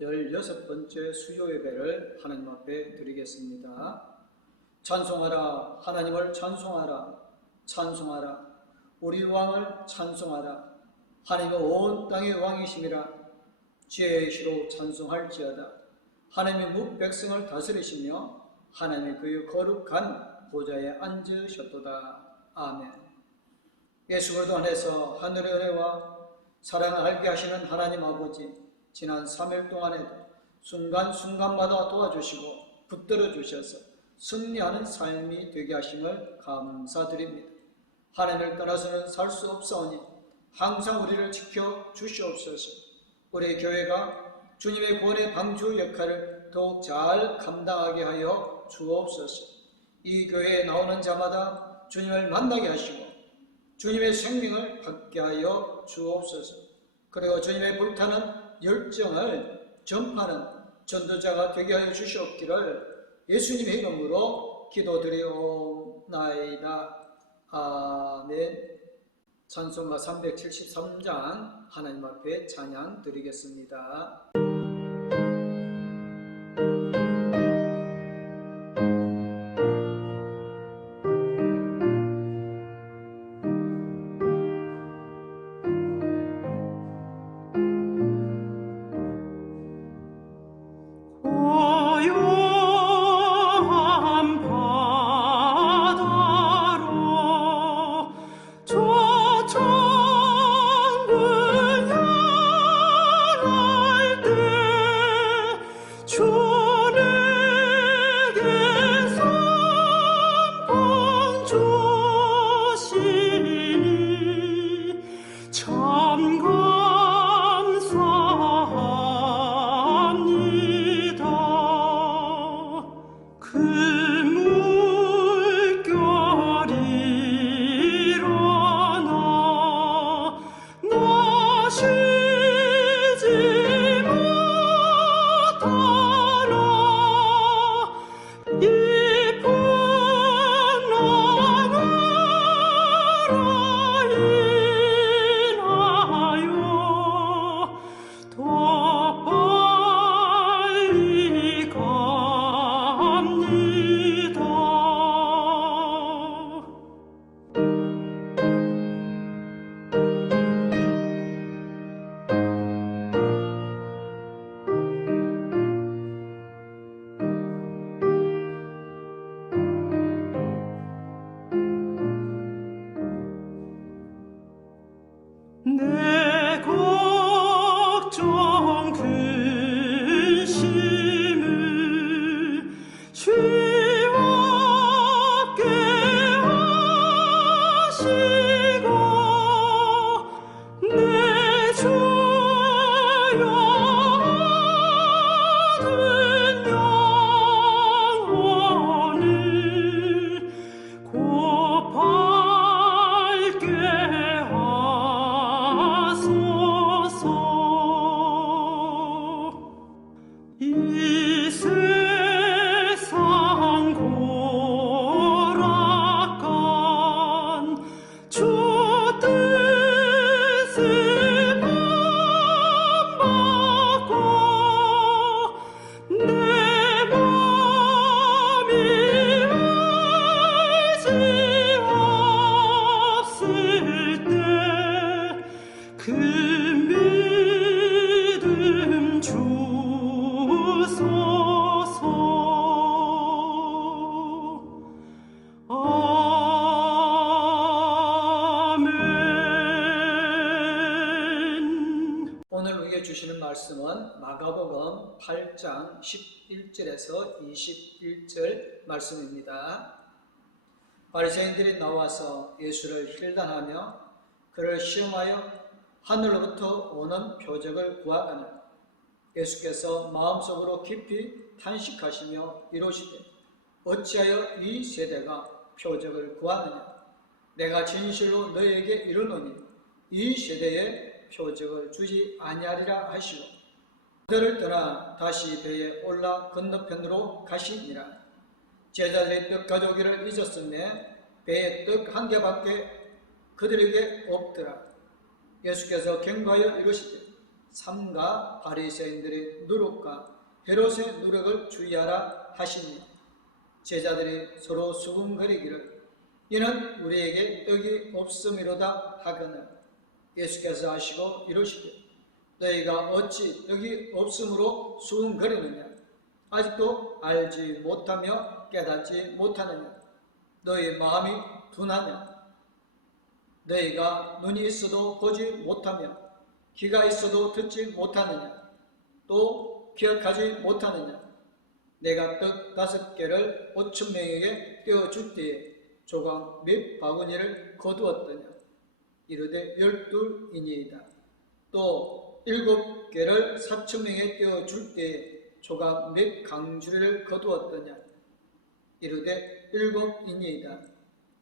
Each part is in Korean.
16번째 수요 예배를 하나님 앞에 드리겠습니다. 찬송하라 하나님을 찬송하라 찬송하라. 우리 왕을 찬송하라. 하나님은 온 땅의 왕이심이라. 지혜의 시로 찬송할지어다. 하나님이 무 백성을 다스리시며 하나님의 그의 거룩한 보좌에 앉으셨도다. 아멘. 예수 그리스도 안에서 하늘의 은혜와 사랑을 알게 하시는 하나님 아버지 지난 3일 동안에도 순간순간마다 도와주시고 붙들어 주셔서 승리하는 삶이 되게 하심을 감사드립니다. 하나님을 떠나서는 살 수 없사오니 항상 우리를 지켜 주시옵소서. 우리 교회가 주님의 구원의 방주 역할을 더욱 잘 감당하게 하여 주옵소서. 이 교회에 나오는 자마다 주님을 만나게 하시고 주님의 생명을 받게 하여 주옵소서. 그리고 주님의 불타는 열정을 전파하는 전도자가 되게 하여 주시옵기를 예수님의 이름으로 기도드리옵나이다. 아멘. 찬송가 373장 하나님 앞에 찬양 드리겠습니다. 11절에서 21절 말씀입니다. 바리새인들이 나와서 예수를 힐단하며 그를 시험하여 하늘로부터 오는 표적을 구하거늘 예수께서 마음속으로 깊이 탄식하시며 이르시되 어찌하여 이 세대가 표적을 구하느냐 내가 진실로 너희에게 이르노니 이 세대에 표적을 주지 아니하리라 하시고 그들을 떠나 다시 배에 올라 건너편으로 가시니라. 제자들의 떡 가져오기를 잊었음에 배에 떡 한 개밖에 그들에게 없더라. 예수께서 경고하여 이르시되 삼가 바리새인들의 누룩과 헤롯의 누룩을 주의하라 하시니 제자들이 서로 수군거리기를 이는 우리에게 떡이 없음이로다 하거늘. 예수께서 하시고 이러시되 너희가 어찌 떡이 없음으로 수군거리느냐? 아직도 알지 못하며 깨닫지 못하느냐? 너희 마음이 둔하냐? 너희가 눈이 있어도 보지 못하며 귀가 있어도 듣지 못하느냐? 또 기억하지 못하느냐? 내가 떡 다섯 개를 오천 명에게 떼어줄 때에 조각 몇 바구니를 거두었더냐? 이르되 열둘이니이다. 또 일곱 개를 사천 명에 떼어줄 때에 조각 몇 강주리를 거두었더냐? 이르되 일곱이니이다.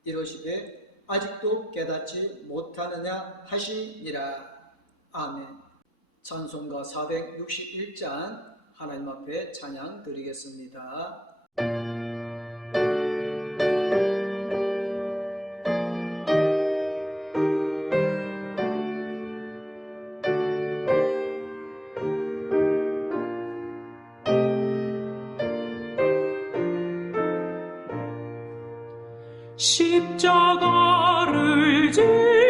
이러시되 아직도 깨닫지 못하느냐 하시니라. 아멘. 찬송가 461장 하나님 앞에 찬양 드리겠습니다. 십자가를 질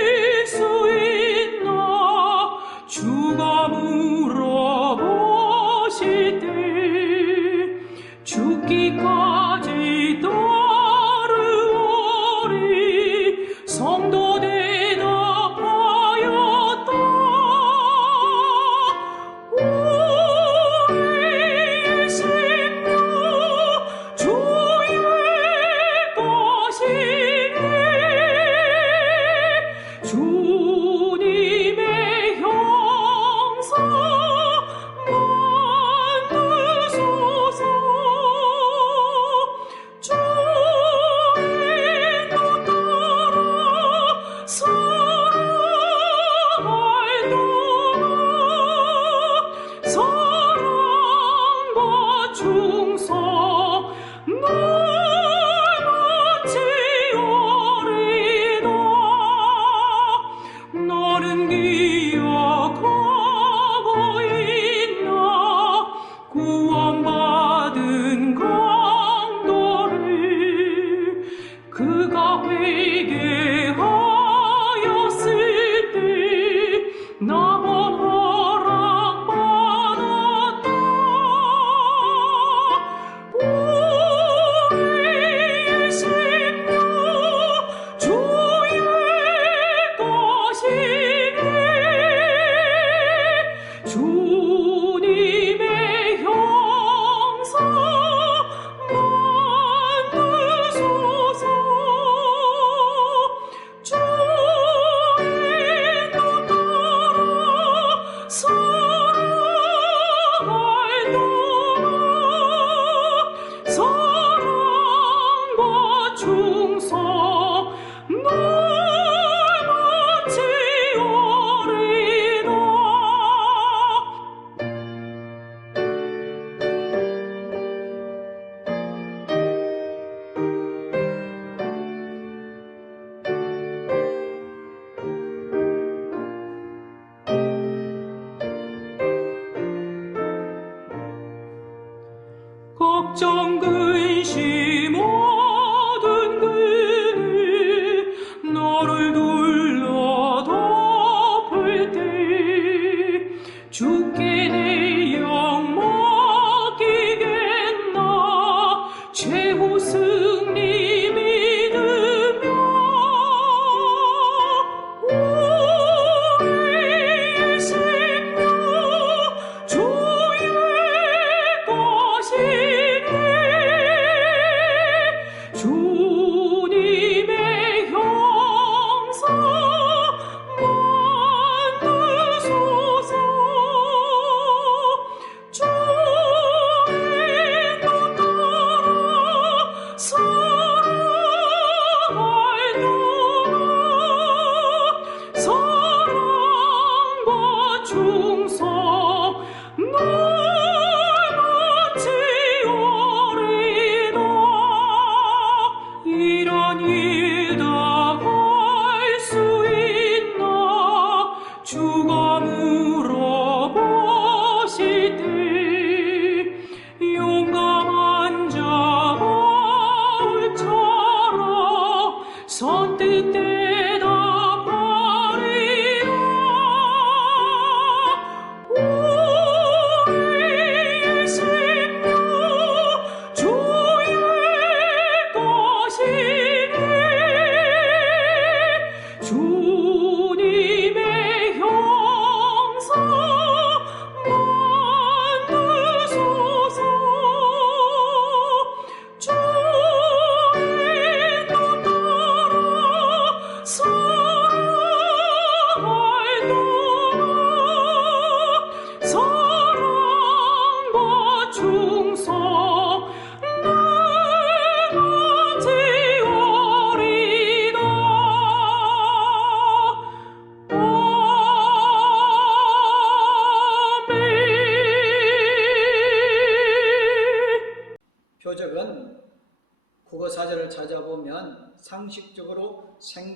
将军说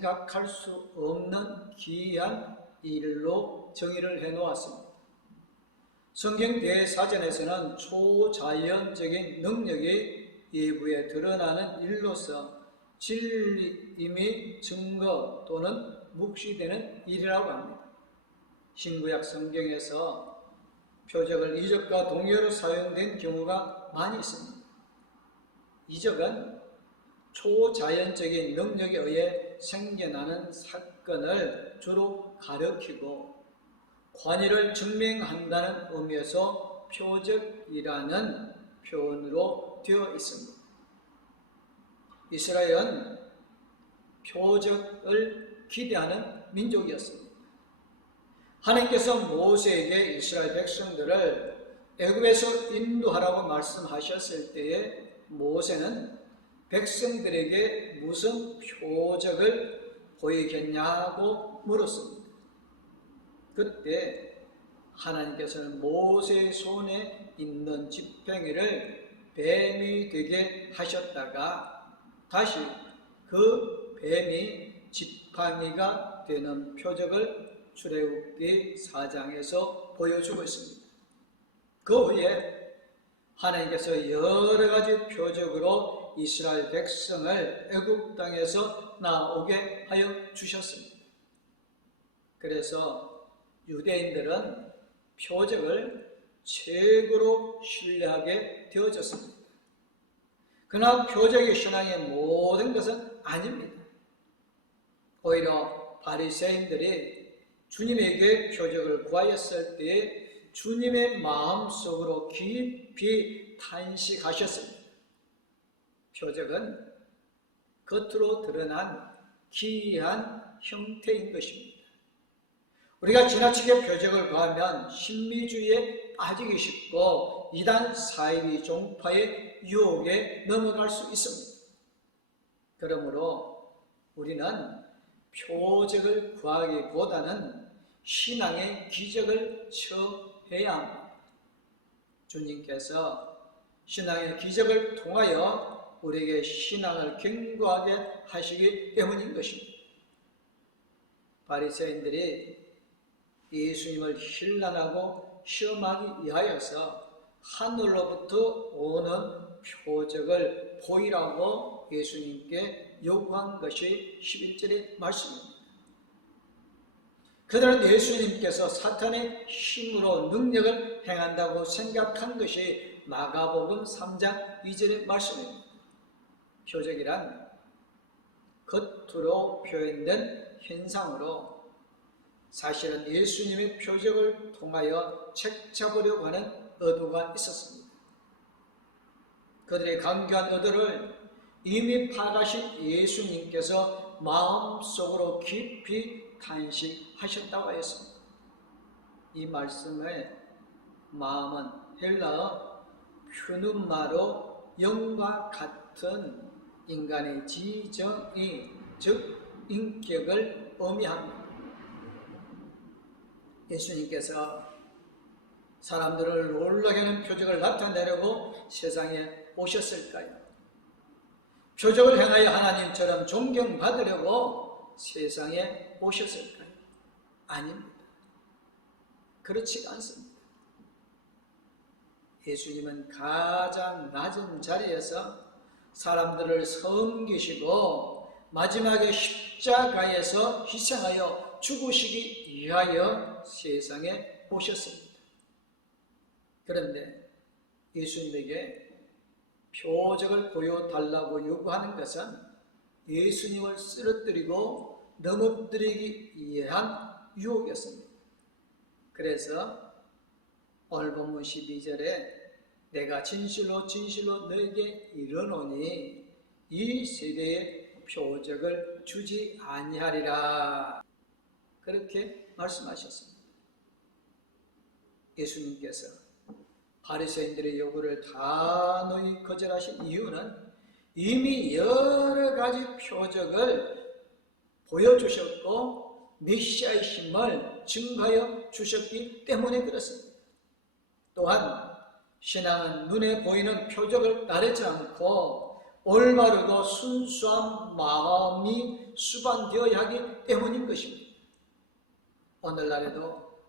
생각할 수 없는 기이한 일로 정의를 해 놓았습니다. 성경 대사전에서는 초자연적인 능력이 예부에 드러나는 일로서 진리임이 증거 또는 묵시되는 일이라고 합니다. 신구약 성경에서 표적을 이적과 동의어로 사용된 경우가 많이 있습니다. 이적은 초자연적인 능력에 의해 생겨나는 사건을 주로 가리키고 관의를 증명한다는 의미에서 표적이라는 표현으로 되어 있습니다. 이스라엘은 표적을 기대하는 민족이었습니다. 하나님께서 모세에게 이스라엘 백성들을 애굽에서 인도하라고 말씀하셨을 때에 모세는 백성들에게 무슨 표적을 보이겠냐고 물었습니다. 그때 하나님께서는 모세의 손에 있는 지팡이를 뱀이 되게 하셨다가 다시 그 뱀이 지팡이가 되는 표적을 출애굽기 4장에서 보여주고 있습니다. 그 후에 하나님께서 여러 가지 표적으로 이스라엘 백성을 애굽 땅에서 나오게 하여 주셨습니다. 그래서 유대인들은 표적을 최고로 신뢰하게 되어졌습니다. 그러나 표적의 신앙의 모든 것은 아닙니다. 오히려 바리새인들이 주님에게 표적을 구하였을 때 주님의 마음속으로 깊이 탄식하셨습니다. 표적은 겉으로 드러난 기이한 형태인 것입니다. 우리가 지나치게 표적을 구하면 신비주의에 빠지기 쉽고 이단 사이비 종파의 유혹에 넘어갈 수 있습니다. 그러므로 우리는 표적을 구하기보다는 신앙의 기적을 처해야 합니다. 주님께서 신앙의 기적을 통하여 우리에게 신앙을 견고하게 하시기 때문인 것입니다. 바리새인들이 예수님을 신랑하고 시험하기 위하여서 하늘로부터 오는 표적을 보이라고 예수님께 요구한 것이 11절의 말씀입니다. 그들은 예수님께서 사탄의 힘으로 능력을 행한다고 생각한 것이 마가복음 3장 2절의 말씀입니다. 표적이란 겉으로 표현된 현상으로 사실은 예수님의 표적을 통하여 책 잡으려고 하는 의도가 있었습니다. 그들의 강교한 의도를 이미 파가신 예수님께서 마음속으로 깊이 탄식하셨다고 했습니다. 이 말씀의 마음은 헬라어 퓨누마로 영과 같은 인간의 지정의 즉 인격을 의미합니다. 예수님께서 사람들을 놀라게 하는 표적을 나타내려고 세상에 오셨을까요? 표적을 행하여 하나님처럼 존경받으려고 세상에 오셨을까요? 아닙니다. 그렇지가 않습니다. 예수님은 가장 낮은 자리에서 사람들을 섬기시고 마지막에 십자가에서 희생하여 죽으시기 위하여 세상에 오셨습니다. 그런데 예수님에게 표적을 보여달라고 요구하는 것은 예수님을 쓰러뜨리고 넘어뜨리기 위한 유혹이었습니다. 그래서 오늘 본문 12절에 내가 진실로 진실로 너에게 이르노니 이 세대에 표적을 주지 아니하리라 그렇게 말씀하셨습니다. 예수님께서 바리새인들의 요구를 단호히 거절하신 이유는 이미 여러 가지 표적을 보여주셨고 메시아의 힘을 증가하여 주셨기 때문에 그렇습니다. 또한 신앙은 눈에 보이는 표적을 따르지 않고 올바르고 순수한 마음이 수반되어야 하기 때문인 것입니다. 오늘날에도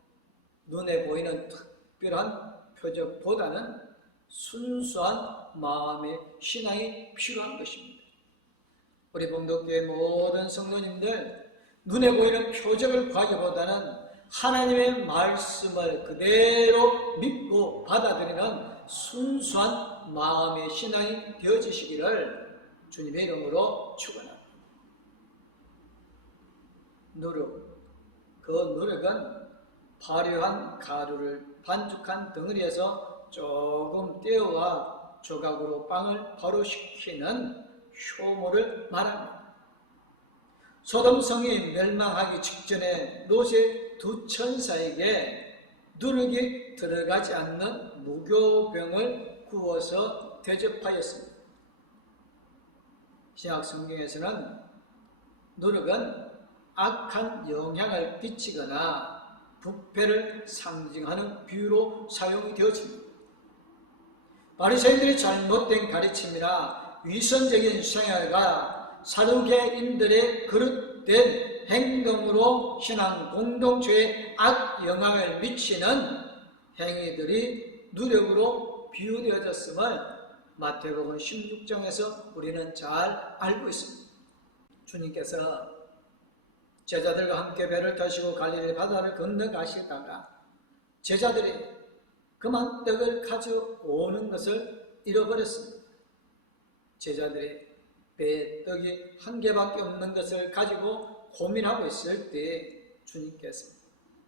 눈에 보이는 특별한 표적보다는 순수한 마음의 신앙이 필요한 것입니다. 우리 봉독교회 모든 성도님들 눈에 보이는 표적을 구하기보다는 하나님의 말씀을 그대로 믿고 받아들이는 순수한 마음의 신앙이 되어지시기를 주님의 이름으로 축원합니다. 누룩 그 누룩은 발효한 가루를 반죽한 덩어리에서 조금 떼어와 조각으로 빵을 발효시키는 효모를 말합니다. 소돔성이 멸망하기 직전에 롯의 두 천사에게 누룩이 들어가지 않는 무교병을 구워서 대접하였습니다. 신약 성경에서는 누룩은 악한 영향을 끼치거나 부패를 상징하는 비유로 사용이 되어집니다. 바리새인들의 잘못된 가르침이나 위선적인 생활과 사두개인들의 그릇된 행동으로 신앙 공동체에 악 영향을 미치는 행위들이 누력으로 비유되어졌음을 마태복음 16장에서 우리는 잘 알고 있습니다. 주님께서 제자들과 함께 배를 타시고 갈릴리 바다를 건너가시다가 제자들이 그만 떡을 가져오는 것을 잃어버렸습니다. 제자들이 배에 떡이 한 개밖에 없는 것을 가지고 고민하고 있을 때 주님께서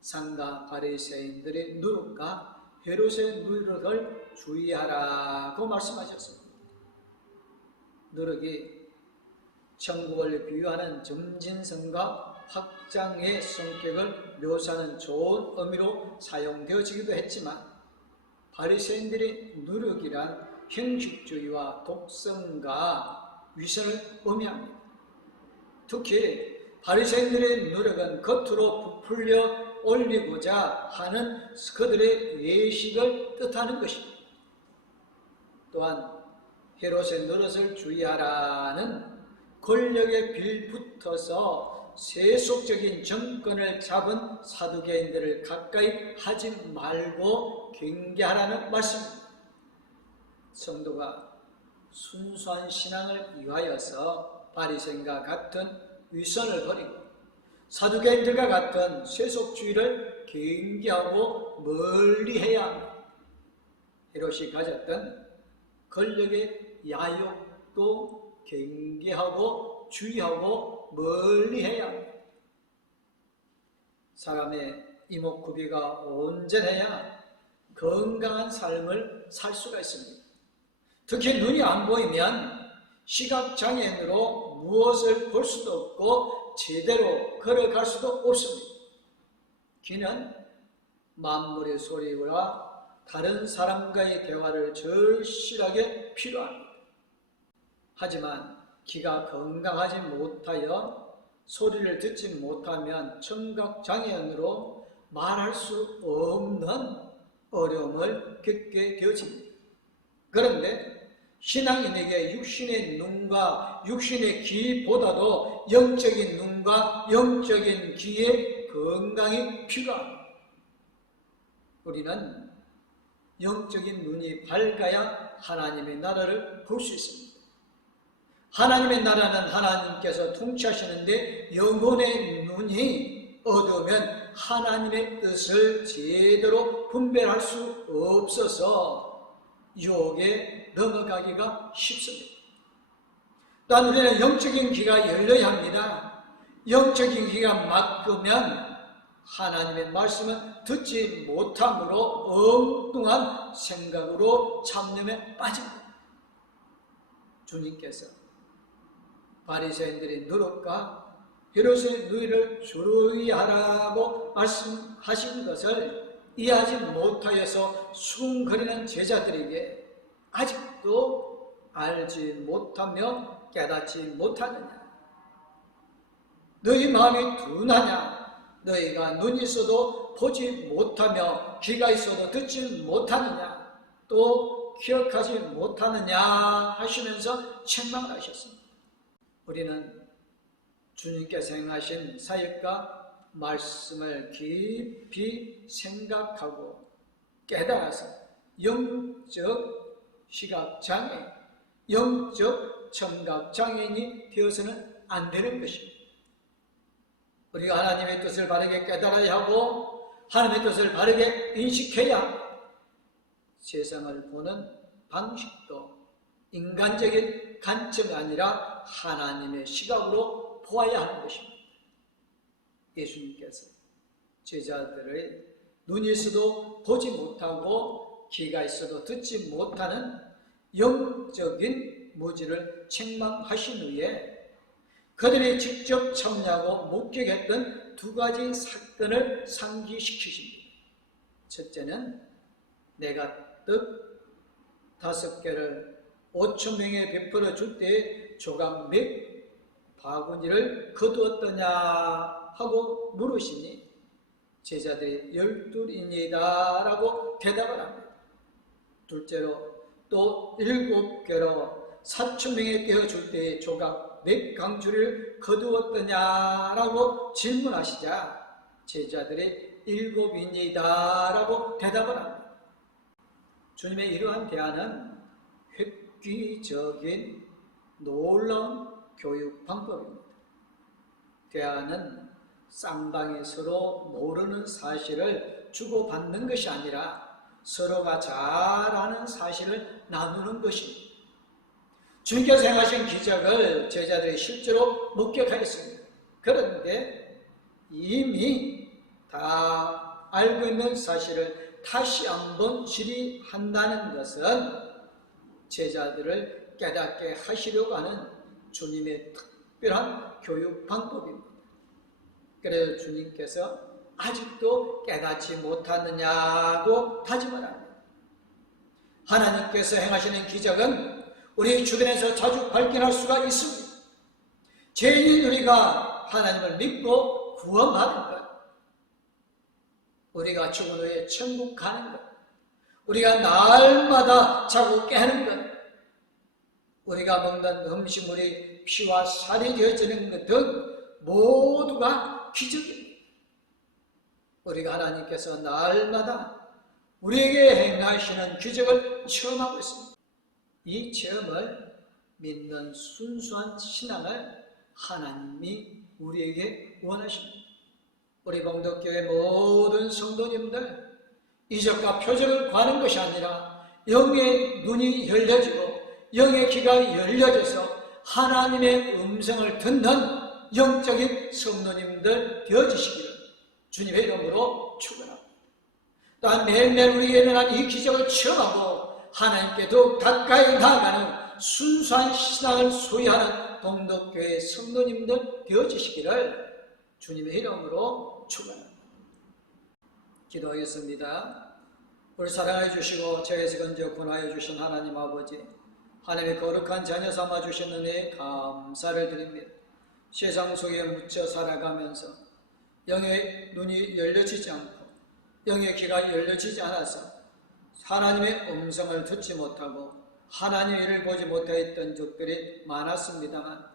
상가 바리새인들의 누룩과 헤롯의 누룩을 주의하라고 말씀하셨습니다. 누룩이 천국을 비유하는 점진성과 확장의 성격을 묘사하는 좋은 의미로 사용되어지기도 했지만 바리새인들의 누룩이란 형식주의와 독성과 위선을 의미합니다. 특히 바리새인들의 노력은 겉으로 부풀려 올리고자 하는 그들의 외식을 뜻하는 것입니다. 또한 헤롯의 노릇을 주의하라는 권력에 빌붙어서 세속적인 정권을 잡은 사두개인들을 가까이 하지 말고 경계하라는 말씀입니다. 성도가 순수한 신앙을 위하여서 바리새인과 같은 위선을 버리고 사두개인들과 같은 세속주의를 경계하고 멀리해야 합니다. 헤롯이 가졌던 권력의 야욕도 경계하고 주의하고 멀리해야. 사람의 이목구비가 온전해야 건강한 삶을 살 수가 있습니다. 특히 눈이 안 보이면 시각장애인으로 무엇을 볼 수도 없고 제대로 걸어갈 수도 없습니다. 귀는 만물의 소리와 다른 사람과의 대화를 절실하게 필요합니다. 하지만 귀가 건강하지 못하여 소리를 듣지 못하면 청각장애인으로 말할 수 없는 어려움을 겪게 되어집니다. 그런데 신앙인에게 육신의 눈과 육신의 귀보다도 영적인 눈과 영적인 귀의 건강이 필요합니다. 우리는 영적인 눈이 밝아야 하나님의 나라를 볼 수 있습니다. 하나님의 나라는 하나님께서 통치하시는데 영혼의 눈이 어두우면 하나님의 뜻을 제대로 분별할 수 없어서 유혹에 넘어가기가 쉽습니다. 또한 우리는 영적인 귀가 열려야 합니다. 영적인 귀가 막으면 하나님의 말씀을 듣지 못함으로 엉뚱한 생각으로 잡념에 빠집니다. 주님께서 바리새인들의 노릇과 헤롯의 누이를 주의하라고 말씀하신 것을 이해하지 못하여서 수군거리는 제자들에게 아직 도 알지 못하며 깨닫지 못하느냐? 너희 마음이 둔하냐? 너희가 눈이 있어도 보지 못하며 귀가 있어도 듣지 못하느냐? 또 기억하지 못하느냐? 하시면서 책망을 하셨습니다. 우리는 주님께서 행하신 사역과 말씀을 깊이 생각하고 깨달아서 영적 시각장애, 영적 청각장애인이 되어서는 안 되는 것입니다. 우리가 하나님의 뜻을 바르게 깨달아야 하고 하나님의 뜻을 바르게 인식해야. 세상을 보는 방식도 인간적인 관점이 아니라 하나님의 시각으로 보아야 하는 것입니다. 예수님께서 제자들의 있어도 보지 못하고 귀가 있어도 듣지 못하는 영적인 무지를 책망하신 후에 그들이 직접 참여하고 목격했던 두 가지 사건을 상기시키십니다. 첫째는 내가 떡 다섯 개를 오천 명에 베풀어 줄때 조각 몇 바구니를 거두었더냐 하고 물으시니 제자들이 열둘이니다라고 대답을 합니다. 둘째로 또 일곱 개로 사천 명에 떼어줄 때 조각 몇 강주를 거두었더냐라고 질문하시자 제자들이 일곱이니다라고 대답을 합니다. 주님의 이러한 대안은 획기적인 놀라운 교육 방법입니다. 대안은 쌍방이 서로 모르는 사실을 주고받는 것이 아니라 서로가 잘 아는 사실을 나누는 것입니다. 주님께서 행하신 기적을 제자들이 실제로 목격하였습니다. 그런데 이미 다 알고 있는 사실을 다시 한번 질의한다는 것은 제자들을 깨닫게 하시려고 하는 주님의 특별한 교육 방법입니다. 그래서 주님께서 아직도 깨닫지 못하느냐고 다짐을 합니다. 하나님께서 행하시는 기적은 우리 주변에서 자주 발견할 수가 있습니다. 제일 우리가 하나님을 믿고 구원받은 것, 우리가 죽은 후에 천국 가는 것, 우리가 날마다 자고 깨는 것, 우리가 먹는 음식물이 피와 살이 되어지는 것 등 모두가 기적입니다. 우리가 하나님께서 날마다 우리에게 행하시는 기적을 체험하고 있습니다. 이 체험을 믿는 순수한 신앙을 하나님이 우리에게 원하십니다. 우리 봉덕교회 모든 성도님들 이적과 표적을 구하는 것이 아니라 영의 눈이 열려지고 영의 귀가 열려져서 하나님의 음성을 듣는 영적인 성도님들 되어주시기를 주님의 이름으로 축원합니다. 또한 매일매일 우리에게 일어난 이 기적을 체험하고 하나님께 더욱 가까이 나아가는 순수한 신앙을 소유하는 동덕교회 성도님들 되어주시기를 주님의 이름으로 축원합니다. 기도하겠습니다. 우리 사랑해 주시고 저에서 건져 구하여 주신 하나님 아버지 하나님의 거룩한 자녀 삼아 주신 은혜에 감사를 드립니다. 세상 속에 묻혀 살아가면서 영의 눈이 열려지지 않고 영의 귀가 열려지지 않아서 하나님의 음성을 듣지 못하고 하나님의 일을 보지 못했던 적들이 많았습니다만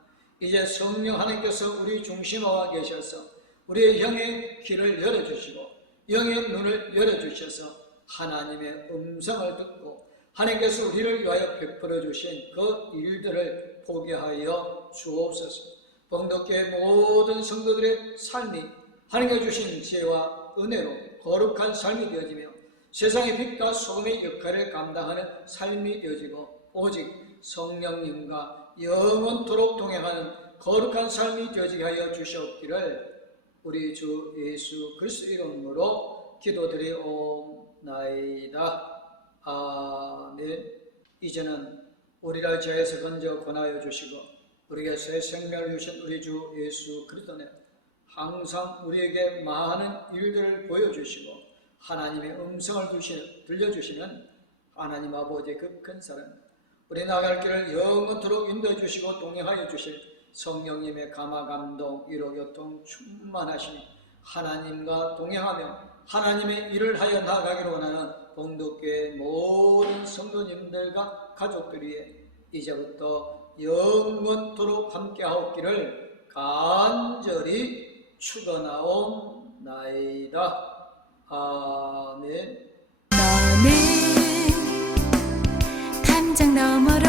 이제 성령 하나님께서 우리 중심화와 계셔서 우리의 영의 귀를 열어주시고 영의 눈을 열어주셔서 하나님의 음성을 듣고 하나님께서 우리를 위하여 베풀어 주신 그 일들을 보게 하여 주옵소서. 봉덕교의 모든 성도들의 삶이 하나님께 주신 지혜와 은혜로 거룩한 삶이 되어지며 세상의 빛과 소금의 역할을 감당하는 삶이 되어지고 오직 성령님과 영원토록 동행하는 거룩한 삶이 되어지게 하여 주시옵기를 우리 주 예수 그리스도 이름으로 기도드리옵나이다. 아멘. 이제는 우리를 죄에서 건져 권하여 주시고 우리에게 새 생명을 주신 우리 주 예수 그리스도는 항상 우리에게 많은 일들을 보여주시고 하나님의 음성을 주시, 들려주시는 하나님 아버지의 그큰 사랑 우리 나갈 길을 영원토록 인도해 주시고 동행하여 주실 성령님의 감화 감동 위로 교통 충만하시니 하나님과 동행하며 하나님의 일을 하여 나가기로 원하는 봉독교회 모든 성도님들과 가족들이 이제부터 영원토록 함께하옵기를 간절히 추가나온나이다. 아멘. 너는 담장 너머로